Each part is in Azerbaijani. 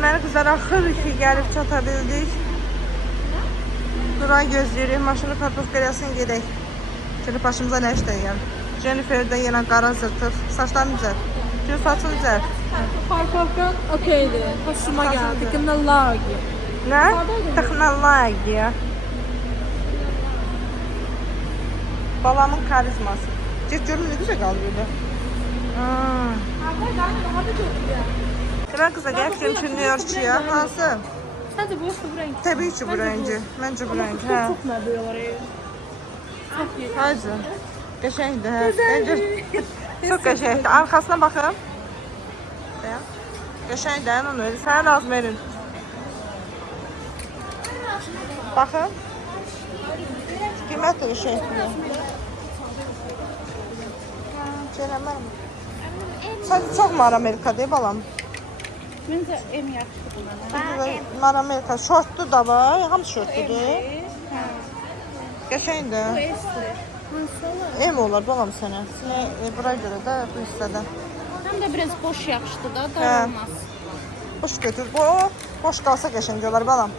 Deməli qızlar axır ki gəlib çata bildik. Nuray gözləyirik, maşını parkovka eləsin gedək. Çünki başımıza nə işləyəm. Jennifer'də yenə qara zırtıq. Saçlarını düzəlt. Çünki saçını düzəlt. Parkovka okeydi. Hoşuma geldi. Texnoloji. Nə? Texnologiya. Balamın karizması. Get görüm nə güzel qaldı burada. Demək qıza gəlib film üçün New Yorkçuya. Hansı? Sadece bu yoksa bu renk. Təbii ki bu rəngi. Məncə bu rəngi. Hə. Çok məbəyələr. Çok iyi. Haydi. Qəşəngdir, hə. Məncə çox qəşəngdir. Arxasına baxın. Bəyəm. Qəşəngdir, onu öyle. Sənə lazım verin. Baxın. Qiymət də qəşəngdir. Şeyləmər mi? Sən çox mar Amerika deyib balam. Məncə em yaxşıdır buna. Mar Amerika. Şortlu da var. Hamısı şortludur. Qəşəngdir. Bu esli. Em olar balam sənə. Sənə bura görə də bu hissədə. Hem de biraz boş yaxşıdır da, dar olmaz. Boş götür. Bu boş qalsa qəşəng olar balam.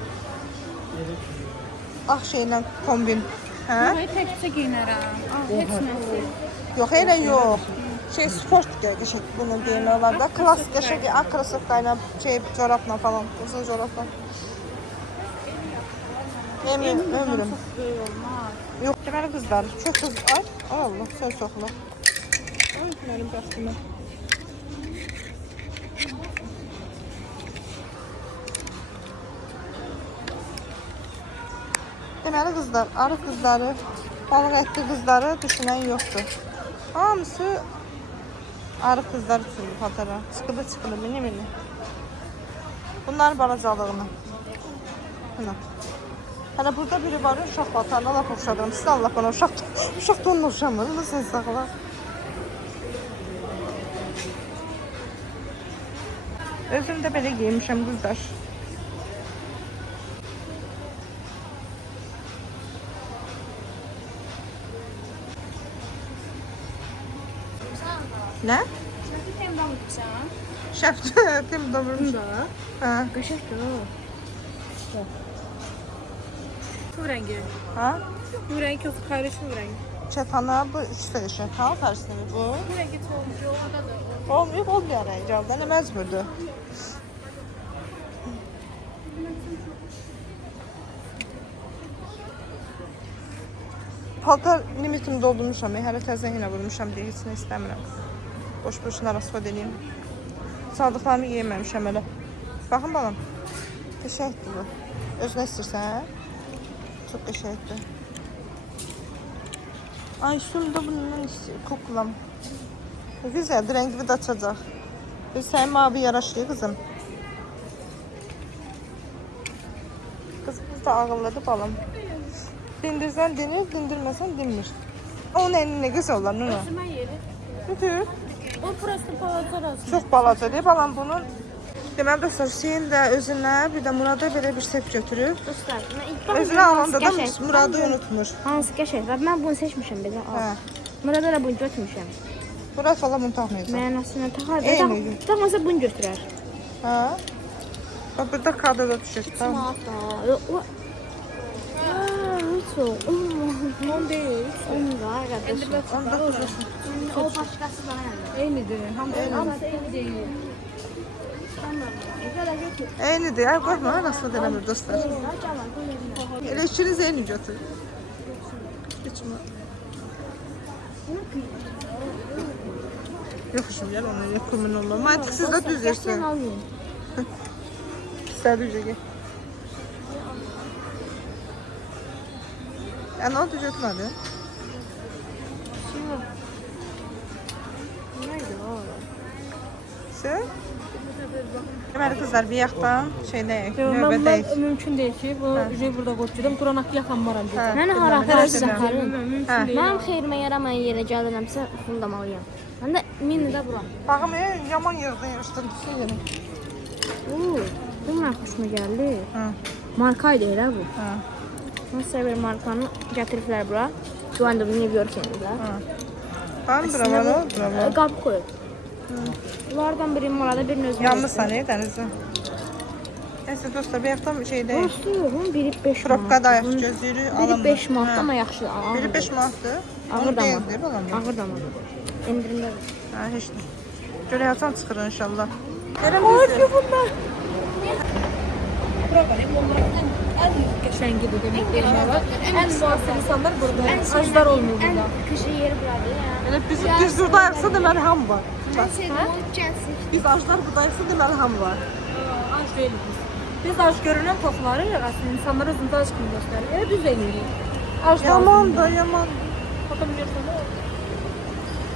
Ağ şeylə kombin. Hə? Burayı təkcə giyinərəm. Heç nəsi. Yox, elə yox. Şey sport qəşəng bunu deyirlər olar da. Klassik qəşəng ağ krossovka ilə şey corabla falan, uzun corabla. Emin ömrüm. Çox böyük olmaz. Yox, deməli qızlar, çox qız ay Allah, söz soxla. Ay mənim bəxtimə. Deməli qızlar, arı qızları, balıq ətli qızları düşünən yoxdur. Hamısı arı qızlar üçün patara. Çıxıdı mini. Bunlar balacalığını. Hına. Hələ burada biri var, uşaq batarına laf oxşadım. Siz Allah bana uşaq da onun oxşamır. Nasıl saxla? Özüm də belə giymişəm qızlar. Nə? Şəfi temdən uçsan. Şəftim doğurmuş. Hə. Qəşəkdir o. Bu rengi. Ha? Bu rengi yok, karışım bu rengi. Çetana bu ikisi də şəfal tərsinə bu. Bu rengi olmuş, orada da. Olmuyor, olmuyor rengi aldı. Nə məcburdur. Paltar limitimi doldurmuşam. Hələ təzə yenə vurmuşam deyə heç nə istəmirəm. Boş-boşuna rasvat edeyim. Saldıqlarımı yeməmişəm hələ. Baxın balam. Qəşəngdir bu. Özünə istəyirsən, hə? Çox qəşəngdir. Ay, üstümdə bundan istəyir. Kuklam. Güzeldir, rengimi də açacaq. Sənin mavi yaraşıyor qızım. Qızımız da ağıllıdır balam. Dindirsən dinir, dindirməsən dinmir. Onun əlinə güzel olar, Nuna. Özümə yeri. Bütün. O burası balaca razı. Çox balacadır. Balam bunun deməli dostlar Hüseyin də özünə bir də Murada belə bir sep götürüb. Dostlar, Özünə alanda da Muradı unutmur. hansı qəşəng? Mən bunu seçmişəm belə. Hə. Murada da bunu götürmüşəm. Murad falan bunu taxmayacaq. Mənasını taxar. Eyni. Taxmasa bunu götürər. Hə? Bax burada kadrda düşür. Tamam. Hatta. Çok. On değil. Onda qardaşım. Onda durursun. O başqası da yəni. Eynidir. Hamısı eyni değil. Eynidir. Ay qoyma, nasıl eləmir dostlar. Elə ikiniz eyni götür. Geçmə. Yox, şimdi gel ona yakımın olma. Mantık siz de düz yersin. Sen düzce gel. Ya ne oldu götürmedi? Sen? Deməli qızlar bir yaxdan şeydəyik, növbədəyik. Mümkün değil ki, bu burada qoçudum. Quranak yaxanmaram. Mən hara aparacağım? Mümkün değil. Mənim xeyrimə yaramayan yerə gəlirəmsə fundamalıyam. Mən də minni də bura. Baxım, yaman yerdən yarışdın. Bu mənə xoşuma gəldi. Markaydı elə bu. Nasıl bir markanı gətiriblər bura. Güvəndə bu New York endilər. Tamam, bravo, bravo. Qab qoyub. Bunlardan birini Murada, birini özümə. Yanmışsan, Dənizə. Neyse dostlar, bir hafta şeyde Burası yoxun, biri 5 manat. probka dayaq gözlüyürü Biri alamır. 5 manat ama yaxşı. Biri 5 manatdır. Ağır Onu da beğendir balam. Ağır da İndirimdə. Ha, heç nə. Görəyəsən çıxır inşallah. Görəm Ay bizi. ki bunlar. Bura var, onların en geçengidir demek deniyorlar. En muasir insanlar burada. Ajlar olmuyor burada. Kışı yeri buradı ya. Elə biz buradayıqsa deməli ham var. Ben sevdim gelsin. Biz aclar buradayıqsa deməli ham var. Aç değiliz biz. Biz aç görünen tokları aslında insanlara zında aç gibi gösteriyor. Düz eliyiz. Aç Yaman da yaman. Bakabiliyorsun değil mi?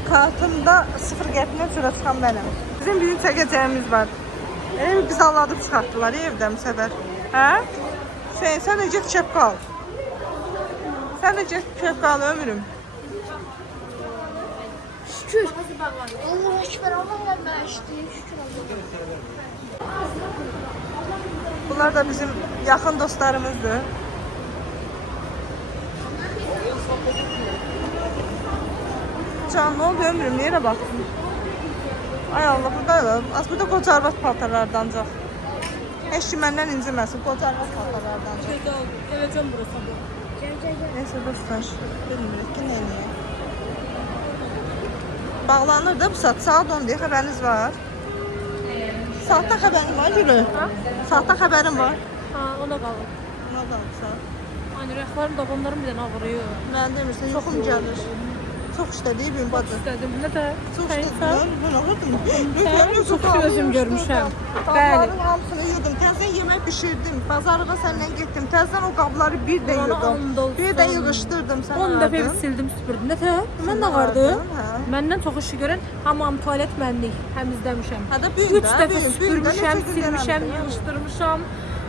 Kartımda 0 qəpindən sonra çıxan mənəm. Bizim bir gün çəkəcəyimiz var. Biz aladıb çıxartdılar evdə bu səfər. Hə? Sən də get kepka al. Sən də get kepka al ömrüm. Şükür. Allah'a şükür. Allah'a məşdi. Şükür Allah'a. Bunlar da bizim yaxın dostlarımızdır. Can, ne oldu ömrüm? Nereye baktın? Ay Allah, burada az burada qocarvat paltarlardan ancaq. Heç ki məndən inciməsin, qocarvat paltarlardan ancaq. Şeyde oldu. Televizyon burası bu. Neyse dostlar, bilmirik ki neyini. Bağlanır da bu saat, saat 10 diye xəbəriniz var. Saatdan xəbərin var Gülü? Saatdan xəbərin var. Ha, ona kaldı. Nə qalsa? Hani rəhbərim babamların bir dənə ağrıyor. Mən demirsən, yoxum gəlir. Çox işlədi bir bacı. İstedim ne de. Çox Sen işlədi. Mən ağırdım. Çox gözüm görmüşəm. Bəli. Qabların hamısını yudum. Təzən yemək bişirdim. Bazarlığa səndən getdim. Təzən o qabları bir də Qurana yudum. and olsun. Bir də yığışdırdım. Sən 10 dəfə aradın. sildim, süpürdüm. Ne de? Mən də Sən vardı. aradın, hə. Məndən çox işi görən hamam, tualet mənlik. Həmizləmişəm. Hə də bir 3 dəfə süpürmüşəm, silmişəm, yığışdırmışam.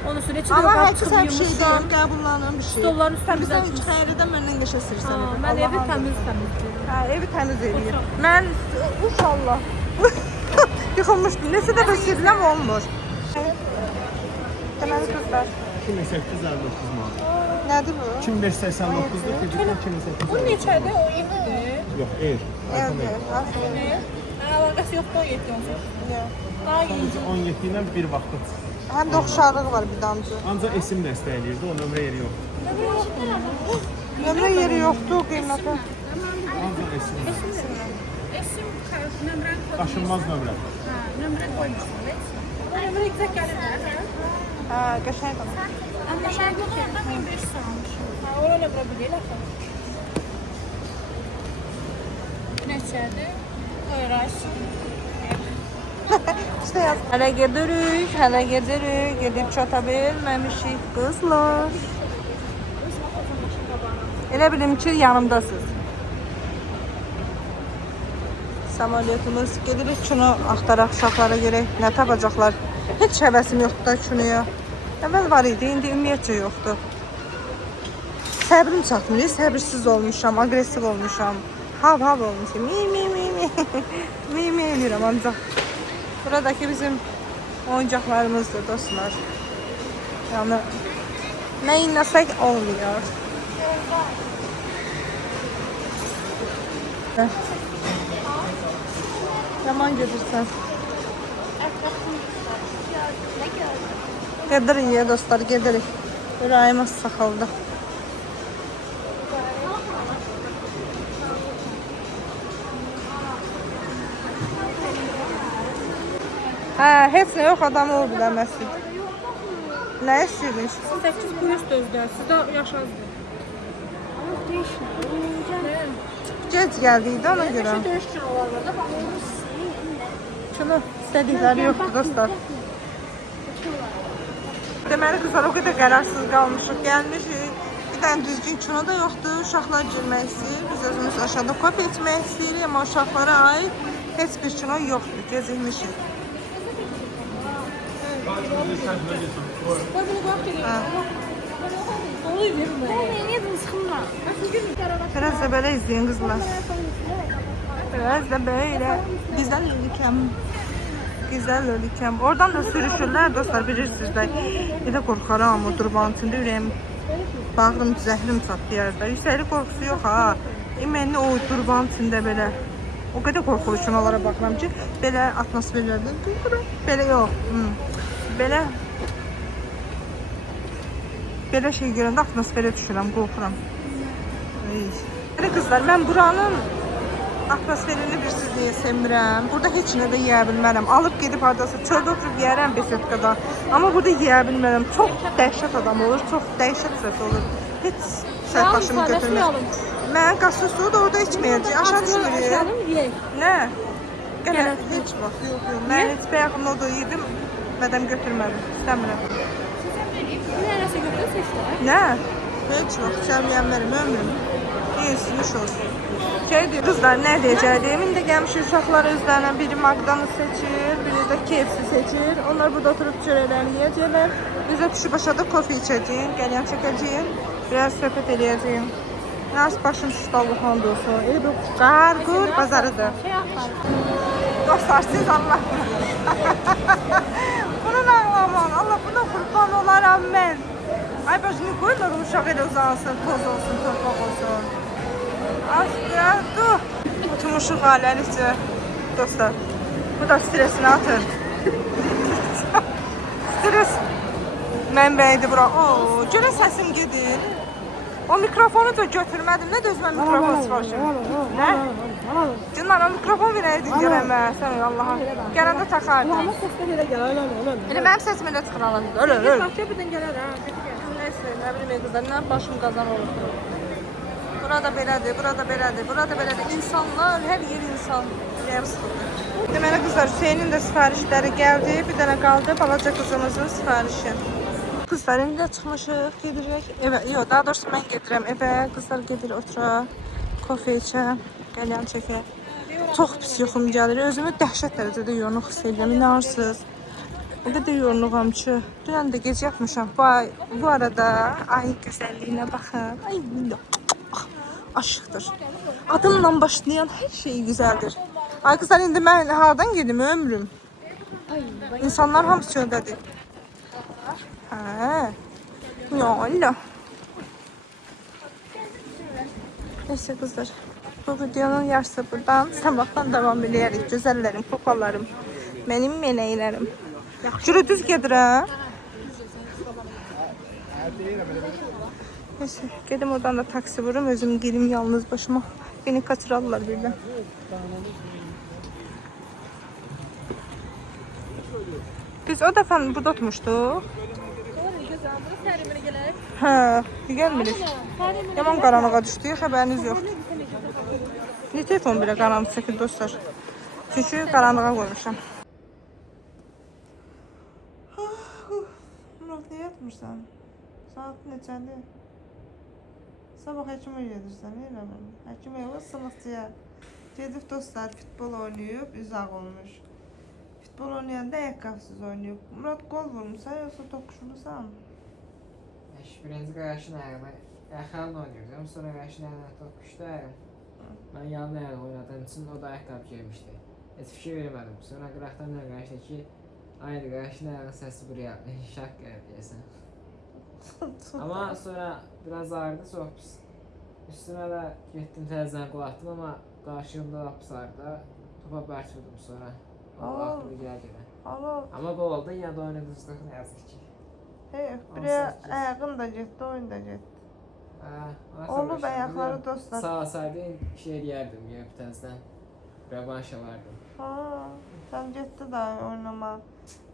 Onun üstüne içi Amma də hər çıxıb kəs bir şey yumuşam. deyil, qəbullanan bir şey. Stolların üstünü Sən bizdən düzəltmiş. üç xəyridən məndən qəşəsirsən. Mən evi təmiz təmizləyirəm. Hə, evi təmiz eləyir. Oturaq. Mən inşallah yıxılmışdım. Neçə dəfə siləm olmur. Deməli qızlar. 2859 manat. Nədir bu? 2589'dur, fizikten 2859. Bu neçədir? O 7-dir. Yok, eğer. Evdir. Aslında. Əlaqəsi yoxdur, o 7-dir. Daha iyi. Sadece 17 ile bir vaxtda. Həm də oxşarlığı var bir damcı. Ancaq esim dəstəkləyirdi, o nömrə yeri yoxdur. Nömrə yeri yoxdur, qiyməti. Ancaq esim. Esim nömrəni Daşınmaz nömrə. nömrə qoymuşsun. Nömrə exact gəlir. Hə, qəşəng. Amma mən bunu orada 1500 almışam. Ha, ora nömrə bilir axı. Neçədir? Öyrəşsin. İşte yaz. Hələ gedirik, gedib çata bilməmişik qızlar. Elə bilim ki, yanımdasınız. Samolyotumuz gedirik, kino axtaraq uşaqlara görək, nə tapacaqlar. Heç həvəsim yoxdur da kinoya. Əvvəl var idi, indi ümumiyyətcə yoxdur. Səbrim çatmır, səbirsiz olmuşam, agresiv olmuşam. Hav olmuşam, mi eləyirəm ancaq. Buradaki bizim oyuncaklarımızdır dostlar. Yani ne inlesek olmuyor. Yaman gelirsen. Gedirik ya dostlar, gedirik. Ürəyimiz sıxıldı. Hə, heç nə yox, adamı o biləməsin. Nə istəyirdin? 8 plus dözdür. Sizdə yaşazdır. Gec gəldik də ona görə. Döyüş kinolar var da. Kino istədikləri yoxdur dostlar. Deməli qızlar o qədər qərarsız qalmışıq, gəlmişik. Bir dənə düzgün kino da yoxdur. Uşaqlar girmək istəyir. Biz özümüz aşağıda kop etmək istəyirik, amma uşaqlara aid heç bir kino yoxdur. Gecikmişik. Biraz da böyle izleyin kızlar. Biraz da böyle. Güzel ülkem. Güzel ülkem. Oradan da sürüşürler dostlar, bilirsiniz de. Bir de korkaram o durbanın içinde ürəyim. Bağrım, zəhrim çatdı yerdə. Yüksəklik qorxusu yox ha. İmənli o durbanın içində belə. O qədər qorxulu kinolara baxıram ki, belə atmosferlərdə belə yox. Belə belə şey görəndə atmosferə düşürəm, qorxuram. Qızlar, mən buranın atmosferini bilirsiniz niyə sevmirəm. Burada heç nə də yeyə bilmərəm. Alıb gedib hardasa çöldə oturub yeyərəm besetkada. Amma burada yeyə bilmərəm. Çox dəhşət adam olur, çox dəhşət səs olur. Heç səs başımı götürmür. Mən qasır suyu da orada içməyəcəyim. Aşağı düşmürük. Nə? Gələ, heç vaxt, yox. Mən heç bayaq nodu yedim, bədəm götürmədim, istəmirəm. Neresi götürürse işte. Nə? Heç vaxt içəməyənmərim, ömrüm. İnsiniş olsun. Şeydir, qızlar, nə deyəcəkdim? İndi gəlmişik uşaqlar özlərinə biri Magdanı seçir, biri də KFC seçir. Onlar burada oturub çörəklərini yiyəcəklər. Biz də düşüb aşağıda kofe içəcəyim, qəlyan çəkəcəyim, biraz söhbət eləyəcəyim. Nasıl başım şişdi Allah'ın olsun. Bu qarqur bazarıdır. Dostlar, siz Allah bunun ağlaman, Allah buna qurban olaram mən. Ay başını qoyma, uşaq elə uzansın, toz olsun, torpaq olsun. Asya, dur. Tumuşuq ailəlikcə. Dostlar, bu da stresini atır. Stres mənbəyidir bura. Görə səsim gedir. O mikrofonu da götürmədim. Nə dözmən mikrofon sifarişim? Nə? Canlar, o mikrofon verəydin görəmə. Sən Allaha. Gələndə taxardım. Ama sesler elə gəlir, öyle. Elə mənim səsim elə çıxır alandı. Öyle. Başka birden gəlir ha. Neyse, nə bilim qızlar, nə başım qazan olur. Burada belədir, burada belədir, burada belədir. İnsanlar, hər yer insan. Ürəyim sıxıldı. Deməli qızlar, Hüseynin də sifarişləri gəldi. Bir dənə qaldı, balaca qızımızın sifarişi. Qızlar, indi də çıxmışıq, gedirik evə. Yox, daha doğrusu mən gedirəm evə. Qızlar gedir otura, kofe içə, qəlyan çəkə. Çox pis yuxum gəlir. Özümü dəhşət dərəcədə yorunuq hiss edirəm. İnanırsınız. O qədər yoruluğam ki, dünən də gec yatmışam. Bu arada ay gözəlliyinə baxın. Ay, aşıqdır. Adımla başlayan hər şey gözəldir. Ay qızlar, indi mən hardan gedim ömrüm? İnsanlar hamısı çöldədir. Hə. Ya Allah. Neyse qızlar, bu videonun yarısı buradan. Sabahdan davam edərik. Gözəllərim, popalarım, mənim mələklərim. Cürə düz gedirəm. Neyse, gedim oradan da taksi vurum, özüm gelim yalnız başıma. Beni kaçırarlar birden. Biz o dəfə burada oturmuşduq. Hə, gəlmirik. Yaman qaranlığa düşdük, xəbəriniz yoxdur. Niyə telefon belə qaranlıq çəkir dostlar? Çünki qaranlığa qoymuşam. Murad, niyə yatmırsan? Saat neçədir? Sabah həkimə gedirsən, nə eləməm? Həkimə yox, sınıqçıya. Gedib dostlar, futbol oynayıb, üzaq olmuş. Futbol oynayanda ayaqqabısız oynayıb. Murad, qol vurmuşsan, yoxsa toqquşmuşsan? Birinci qarşın ayağına yaxanla oynayırdım, sonra qarşın ayağına toqquşdu ayağım. Mən yanlı ayağına oynadığım üçün o da ayaqqabı giymişdi. Heç fikir vermədim. Sonra qıraqdan da qarşıda ki, aynı qarşın ayağının səsi buraya şaq gəlir deyəsən. Amma sonra biraz ağrıdı, çox pis. Üstünə də getdim təzədən qol atdım, amma qarşımda da pis ağrıdı. Topa bərk vurdum sonra. O vaxtı gələ. Amma qol oldu, yenə də oynadığımızda nə yazıq ki. Biri ayağın da getdi, oyun da getdi. Olub ayaqları dostlar. Sağ saydı şey eləyərdim, bir təzədən revanş alardım. Sən getdi daha oynama.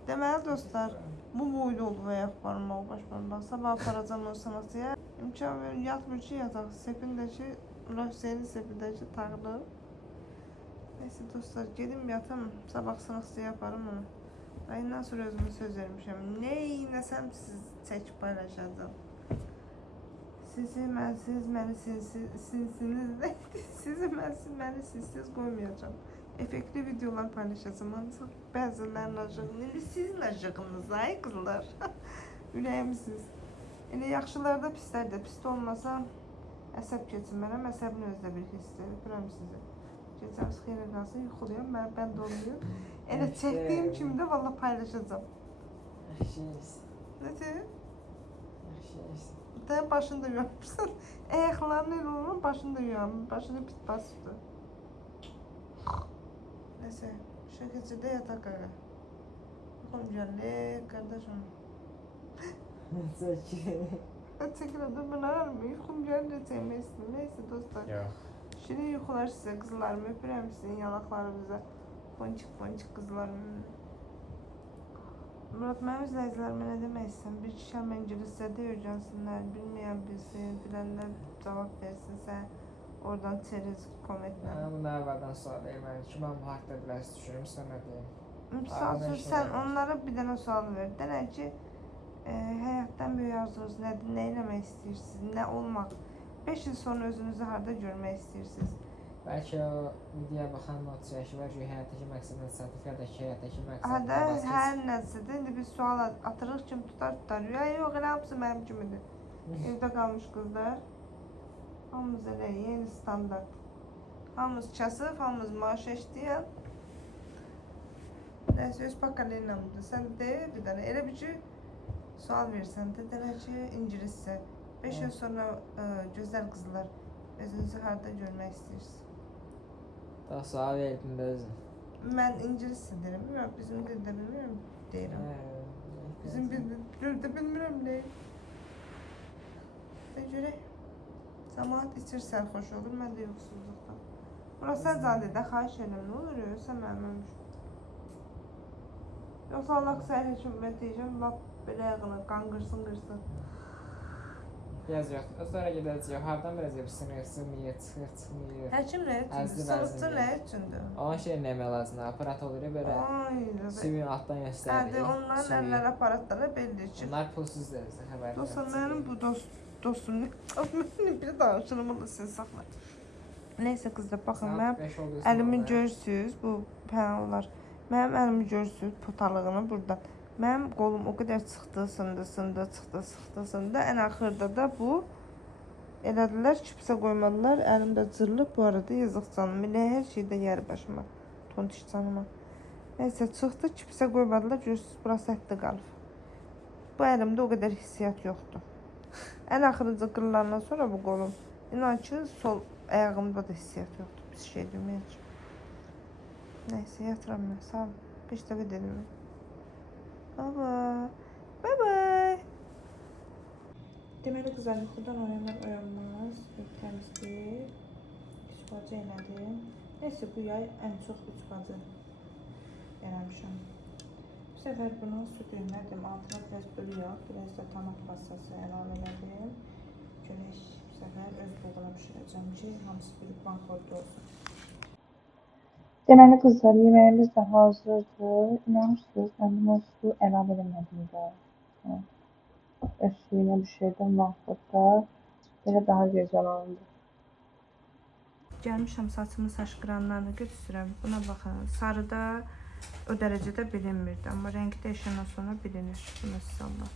Deməli dostlar, bu boyda oldu ayaq barmaq, baş barmaq. Sabah aparacam o sınıqçıya. İmkan verin, yatmır ki, yataq. Sepindəki, Hüseynin sepindəki tağılıb. Neyse dostlar, gedim yatım. Sabah sınıqçıya yaparım onu. Ayından sonra özümü söz vermişəm. Nə inəsəm siz çəkib paylaşacağım. Sizi, mənsiz, məni sinsiniz. Sizi, mənsiz, məni sinsiz qoymayacağım. Effektli videolar paylaşacağım. Ancaq bəzilərin acığını, indi sizin acığınız, ay qızlar. Ürəyimsiz. Elə yaxşılarda pislər də, pis olmasa əsəb keçinmərəm. Əsəbin özdə bir hissdir. Öpürəm sizi. Gecəmiz xeyirə qalsın, yuxuluyum, mən bənd olmayım. Elə çəkdiyim kimi də valla paylaşacağım. Yaxşıyız. Nədir? Yaxşıyız. Də başını da yuyamışsın. Ayaqlarını elə olmam, başını da yuyamışsın. Başını bit basıbdır. Neyse, şu gecədə yataq ağa. Yuxum gəlir, qardaşım. Çəkir. Çəkildim, ben aramı, yuxum gəlir çəkmək istedim. Neyse dostlar. Yox. Şirin yuxular sizə, qızlarım, öpürəm sizin yanaqlarınıza. Ponçik qızlarım. Murat, mənim izləyicilərimə nə demək istəyirəm? Bir kişəm ingiliscədə öyrənsinlər, bilməyən bilsin, bilənlər cavab versin sən. Oradan çeriz kommentlə. Mənə bunu əvvəldən sual verməli ki, mən bu haqda biraz düşünürüm, sonra deyim. Misal üçün, sən onlara bir dənə sual ver. Denək ki, həyatdan böyük arzunuz nədir, nə eləmək istəyirsiniz, nə olmaq? 5 il sonra özünüzü harada görmək istəyirsiniz? Bəlkə o videoya baxan motivasiya ki, həyatdakı məqsədini çatıb ya da ki, həyatdakı məqsədini Hədə hər nəsildə indi biz sual atırıq, kim tutar. Ya yox, elə hamısı mənim kimidir. Evdə qalmış qızlar. Hamımız elə yeni standart. Hamımız kasıb, hamımız maaş işləyən. Nəysə, öz pakalinamdır. Sən de bir dənə, elə bir ki, sual versən də, deyək ki, ingiliscə. 5 il sonra gözəl qızlar, özünüzü harada görmək istəyirsiniz? Daha sual verdin də özün. Mən ingiliscə deyirəm, bilmirəm, bizim dildə bilmirəm deyirəm. Bizim dildə bilmirəm nə. Və görək, cəmaat içir sərxoş olur, mən də yoxsuzluqdan. Burası sən cadedə, xahiş edirəm, nə olur, sən mənim ömür. Yoxsa Allah səhər həkimət deyəcəm, lap belə ayağını qan qırsın. Biraz yox, sonra gedəcək, hardan biraz yapışsın, çıxmıyor. Həkim nə üçündür, sağlıqçı nə üçündür? Onun şey nəmə lazımdır, aparat olur ya belə. Suyun altdan göstərir. Onların əlləri aparatları belli ki. Onlar pulsuz dərsə, xəbər. Dostlar, mənim bu dostum, mənim biri danışırım, siz saxla. Neysə qızlar, baxın, mənim əlimi görürsünüz, bu pənallar. Mənim əlimi görürsünüz, potalığını buradan. Mənim qolum o qədər çıxdı, sındı. Ən axırda da bu elədilər, kipsə qoymadılar, əlim də cırılıb. Bu arada yazıq canım, elə hər şeydə yer başıma, tontiş canıma. Neysə, çıxdı, kipsə qoymadılar, görürsünüz, burası ətdə qalıb. Bu əlimdə o qədər hissiyat yoxdur. Ən axırıcı qırılandan sonra bu qolum, inan ki, sol ayağımda da hissiyat yoxdur, bir şey deməyəcəm. Neysə, yatıram mən, sağ olun, 5 dəqiqə dedim. Bye bye. Deməli qızlar, yuxudan oyanmaz, təmizlik, 3 bacı elədim. Neysə, bu yay ən çox 3 bacı eləmişəm. Bu səfər bunu su göndərdim, altına biraz bölü yağ, biraz da tomat pastası əlavə elədim. Görək, bu səfər öz boğula pişirəcəm ki, hamısı bir bankorda olsun. Deməli qızlar, yeməyimiz də hazırdır. İnanırsınız, mən buna su əlavə eləmədim də. Öz suyuna düşərdim vaxtda. Belə daha gözəl oldu. Gəlmişəm saçımı saç qıranlarını götürürəm. Buna baxın, sarıda o dərəcədə bilinmirdi. Amma rəngi dəyişəndən sonra bilinir. Buna sizallah.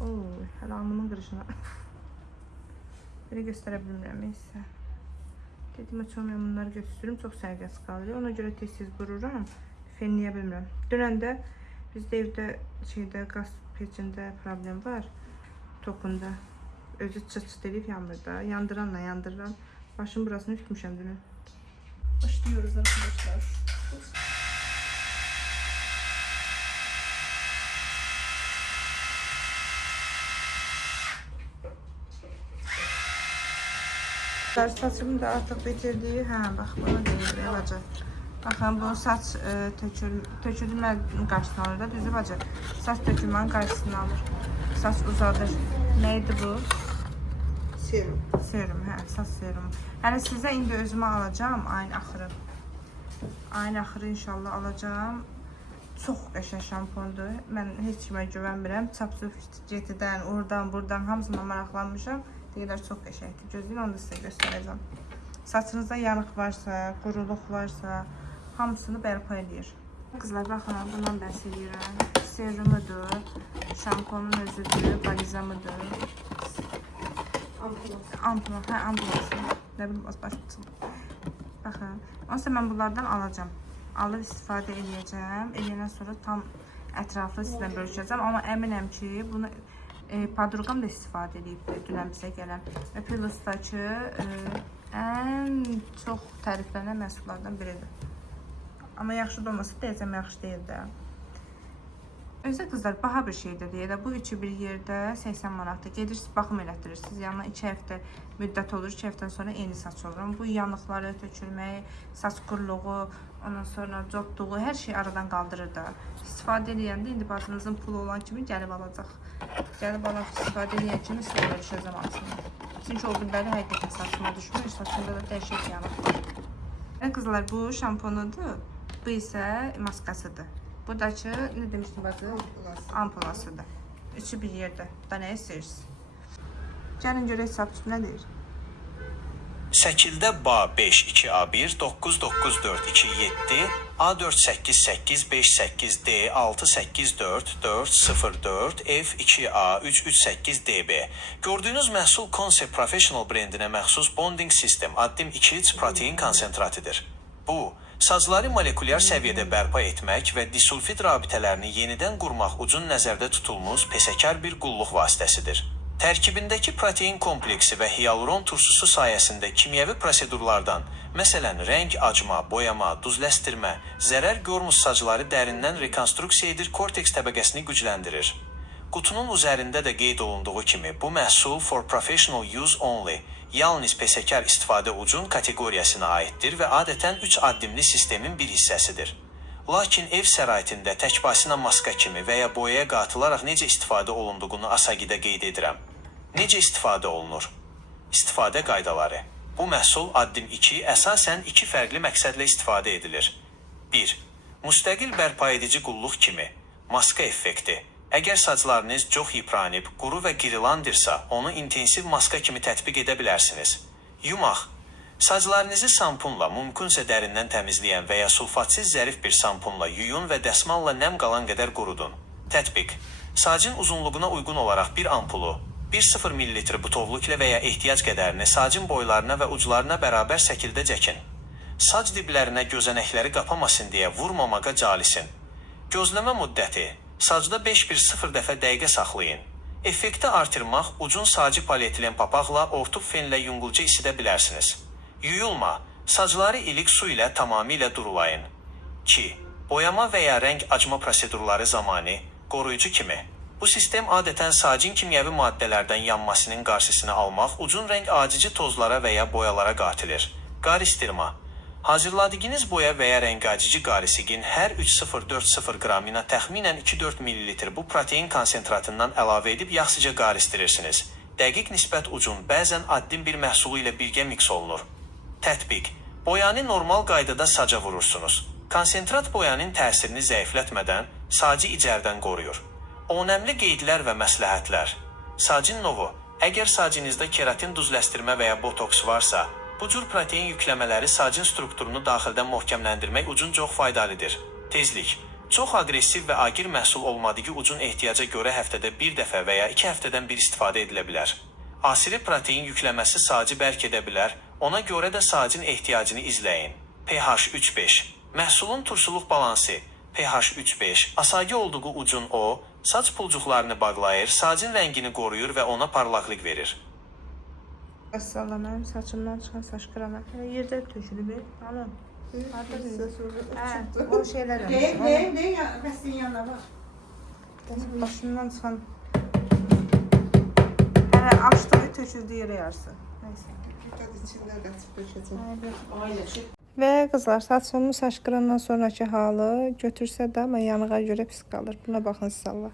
Oy, hələ alnımın qırışına. Belə göstərə bilmirəm, neysə. Dediyimə çox mən bunları götürürüm, çox sərgəsi qalır. Ona görə tez-tez vururam, fenləyə bilmirəm. Dönəndə bizdə evdə qaz peçində problem var, tokunda. Özü çıt-çıt edib yanmır da, yandırıram. Başım burasını ütmüşəm dünən. Başlıyoruz arkadaşlar. Saçımı da artıq bitirdi. Bax, bunu deyir, bacı. Baxın, bu saç tökülmənin qarşısını alır da, düzü bacı. Saç tökülmənin qarşısını alır. Saç uzadır. Neydi bu? Serum. Serum, saç serumu. Hələ sizə indi özümə alacağım ayın axırı. Ayın axırı inşallah alacağım. Çox qəşəng şampondur. Mən heç kimə güvənmirəm. Çapsuf getidən, oradan, buradan hamısına maraqlanmışam. Deyirlər, çox qəşəngdir. Gözləyin, onu da sizə göstərəcəm. Saçınızda yanıq varsa, quruluq varsa, hamısını bərpa edir. Qızlar, baxın, bundan bəhs edirəm. Serumudur, şamponun özüdür, balizamıdır. Ambulans. Nə bilim, az başım çıxdı. Baxın, onsa mən bunlardan alacağım. Alıb istifadə edəcəm. Eləyəndən sonra tam ətraflı sizlə bölüşəcəm. Amma əminəm ki, bunu padruqam da istifadə edib dünən bizə gələn. Və Pilosdakı ən çox təriflənən məhsullardan biridir. Amma yaxşı da olmasa deyəcəm, yaxşı deyil də. Özdə qızlar baha bir şeydir deyə də bu üçü bir yerdə 80 manatdır. Gedirsiniz, baxım elətdirirsiniz. Yəni 2 həftə müddət olur, 2 həftədən sonra eyni saç olur. Bu yanıqları tökülməyi, saç quruluğu, ondan sonra cotluğu, hər şey aradan qaldırır da. İstifadə edəndə indi bacınızın pulu olan kimi gəlib alacaq. Gəlib alıb istifadə edən kimi sizə görüşəcəm aslında. Çünki o günləri həqiqətən saçıma düşmür, saçımda da dəhşət yanıq var. Yəni qızlar bu şamponudur, bu isə maskasıdır. Buradakı nə demişdim bacı? Ampulasıdır. Üçü bir yerdə. Da nə istəyirsiniz? Gəlin görək saç nə deyir? Şəkildə BA 52A1 99427 A48858D 684404 F2A 338DB. Gördüyünüz məhsul Concept Professional brendinə məxsus Bonding System addim 2 protein konsentratıdır. Bu, sacları molekulyar səviyyədə bərpa etmək və disulfid rabitələrini yenidən qurmaq ucun nəzərdə tutulmuş peşəkar bir qulluq vasitəsidir. Tərkibindəki protein kompleksi və hialuron turşusu sayəsində kimyəvi prosedurlardan, məsələn, rəng açma, boyama, duzləstirmə, zərər görmüş sacları dərindən rekonstruksiya edir, korteks təbəqəsini gücləndirir. Qutunun üzərində də qeyd olunduğu kimi, bu məhsul for professional use only, yalnız peşəkar istifadə ucun kateqoriyasına aiddir və adətən 3 addimli sistemin bir hissəsidir. Lakin ev səraitində təkbaşına maska kimi və ya boyaya qatılaraq necə istifadə olunduğunu asagidə qeyd edirəm. Necə istifadə olunur? İstifadə qaydaları. Bu məhsul addim 2 əsasən 2 fərqli məqsədlə istifadə edilir. 1. Müstəqil bərpa edici qulluq kimi. Maska effekti. Əgər saclarınız çox yıpranıb, quru və qirilandirsa, onu intensiv maska kimi tətbiq edə bilərsiniz. Yumaq. Saclarınızı sampunla, mümkünsə dərindən təmizləyən və ya sulfatsız zərif bir sampunla yuyun və dəsmalla nəm qalan qədər qurudun. Tətbiq. Sacın uzunluğuna uyğun olaraq bir ampulu, 1,0 ml butovluklə və ya ehtiyac qədərini sacın boylarına və uclarına bərabər şəkildə çəkin. Sac diblərinə gözənəkləri qapamasın deyə vurmamağa calisin. Gözləmə müddəti. Sacda 5-1-0 dəfə dəqiqə saxlayın. Effekti artırmaq, ucun sacı polietilen papaqla, ortub fenlə yüngülcə isidə bilərsiniz. Yuyulma. Sacları ilik su ilə tamamilə durulayın. 2. Boyama və ya rəng açma prosedurları zamanı qoruyucu kimi. Bu sistem adətən sacın kimyəvi maddələrdən yanmasının qarşısını almaq, ucun rəng açıcı tozlara və ya boyalara qatilir. Qaristirma. Hazırladığınız boya və ya rəng açıcı qarisigin hər 3,040 qramına təxminən 2-4 ml bu protein konsentratından əlavə edib yaxşıca qaristirirsiniz. Dəqiq nisbət ucun bəzən addim bir məhsulu ilə birgə miks olunur. Tətbiq. Boyanı normal qaydada saca vurursunuz. Konsentrat boyanın təsirini zəiflətmədən sacı icərdən qoruyur. Önəmli qeydlər və məsləhətlər. Sacın novu. Əgər sacınızda keratin duzləstirmə və ya botoks varsa, bu cür protein yükləmələri sacın strukturunu daxildən möhkəmləndirmək ucun çox faydalıdır. Tezlik. Çox aqressiv və agir məhsul olmadığı ucun ehtiyaca görə həftədə bir dəfə və ya 2 həftədən bir istifadə edilə bilər. Asiri protein yükləməsi sacı bərk edə bilər, ona görə də sacın ehtiyacını izləyin. pH 3,5. Məhsulun turşuluq balansı. pH 3,5. Asagi olduğu ucun o, saç pulcuqlarını bağlayır, sacın rəngini qoruyur və ona parlaqlıq verir. Əsələ mənim saçımdan çıxan saç kremi. Yerdə tökülüb. Alın. O şeylər. Ne ya? Bəsin yanına bax. Başından çıxan. Hələ açdığı töküldü yerə yarısı. Nəysə. İçindən qaçıb tökəcəm. Aynen. Və qızlar, saçımın saç kremindən sonraki halı götürsə də, amma yanığa görə pis qalır. Buna baxın inşallah.